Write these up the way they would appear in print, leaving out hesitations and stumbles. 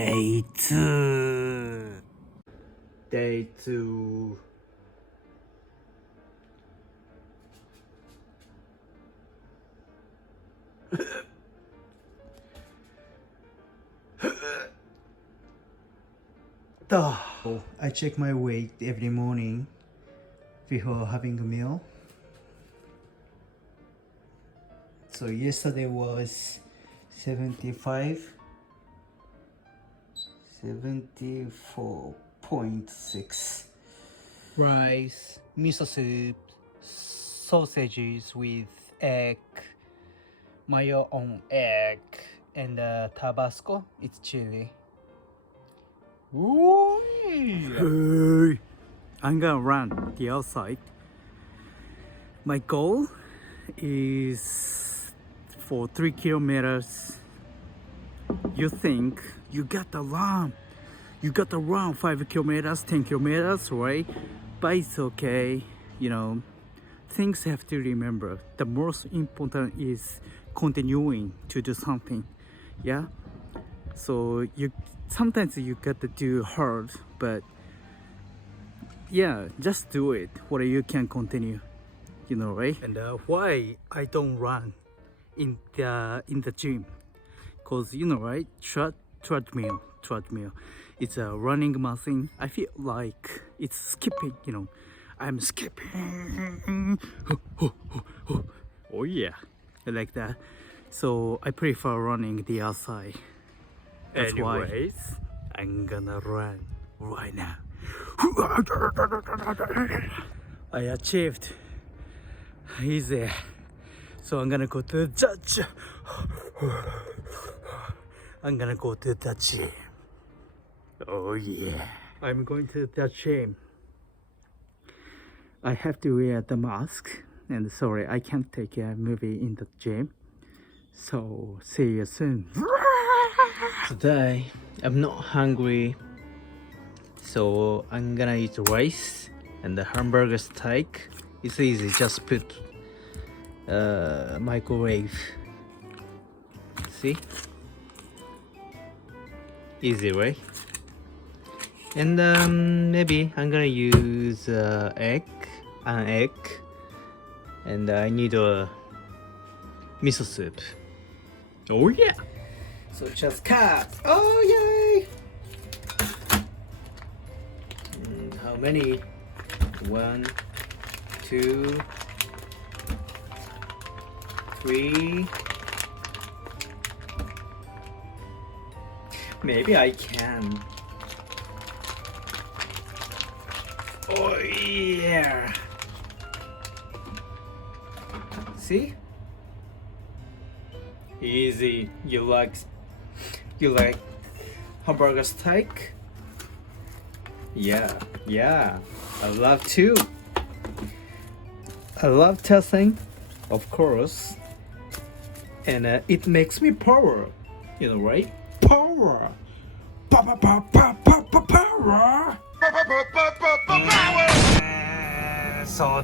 Day 2. Day 2. I check my weight every morning before having a meal. So yesterday was 75, 74.6. Rice, miso soup, sausages with egg, mayo on egg, and Tabasco. It's chili. Ooh, yeah. Hey, I'm gonna run the outside. My goal is for 3 kilometers. You think you got to run 5 kilometers, 10 kilometers, right? But it's okay, things have to remember. The most important is continuing to do something. Yeah, so sometimes you got to do hard, but yeah, just do it what you can continue, right? And why I don't run in the gym, because right, treadmill, it's a running machine. I feel like it's skipping, I'm skipping. Oh yeah, I like that. So I prefer running the outside. That's Anyways, why I'm gonna run right now. I achieved easy. So I'm gonna go to the judge. I'm gonna go to the gym. Oh yeah. I'm going to the gym. I have to wear the mask, and sorry, I can't take a movie in the gym. So see you soon. Today I'm not hungry, so I'm gonna eat rice and the hamburger steak. It's easy, just put microwave. See, easy, right? And maybe I'm gonna use an egg, and I need a miso soup. Oh yeah! So just cut. Oh yay! How many? 1, 2, 3. Maybe I can. Oh yeah! See? Easy. You like hamburger steak? Yeah. I love too. I love testing, of course, and it makes me power. Right? Power. Power. So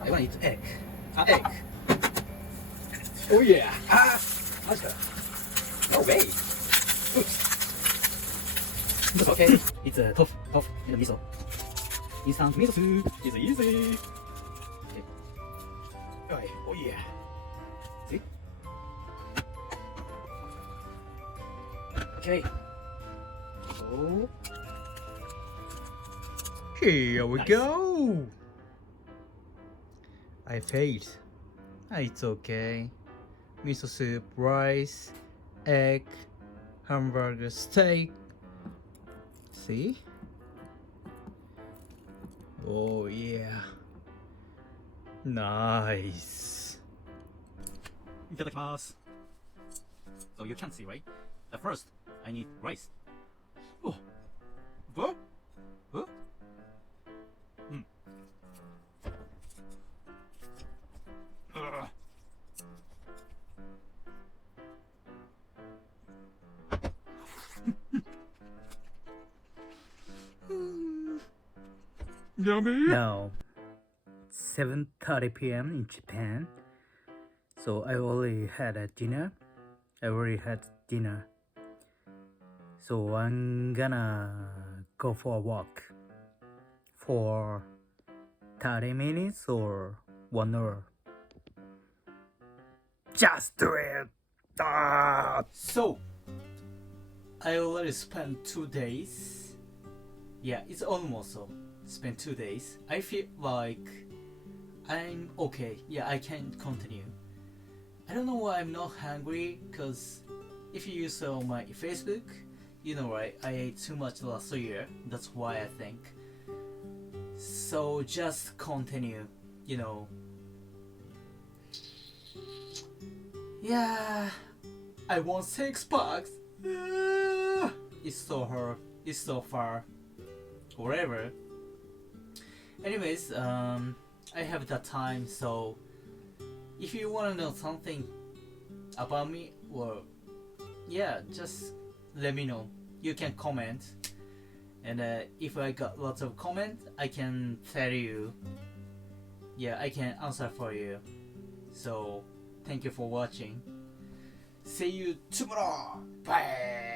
I want to eat egg. Egg. Oh yeah. Let's go. No way. Oops. It's okay. It's tough in the miso. Instant miso soup is easy. Okay. Oh yeah. See? Okay. So here we go. I failed. It's okay. Miso soup, rice, egg, hamburger steak. See? Oh yeah. Nice. Itadakimasu. So you can't see, right? At first, I need rice. Oh. What? Huh? Yummy. Now, 7:30 p.m. in Japan. So I already had dinner. So I'm gonna go for a walk for 30 minutes or 1 hour. Just do it! So, I already spent 2 days. Yeah, it's almost so. Spent 2 days. I feel like I'm okay. Yeah, I can continue. I don't know why I'm not hungry, because if you saw my Facebook, you know, right? I ate too much last year. That's why I think. So just continue, you know. Yeah, I want 6 bucks. It's so hard. It's so far. Whatever. Anyways, I have that time, so if you wanna know something about me, well, yeah, just let me know. You can comment, and if I got lots of comment, I can tell you. Yeah, I can answer for you. So, thank you for watching. See you tomorrow. Bye.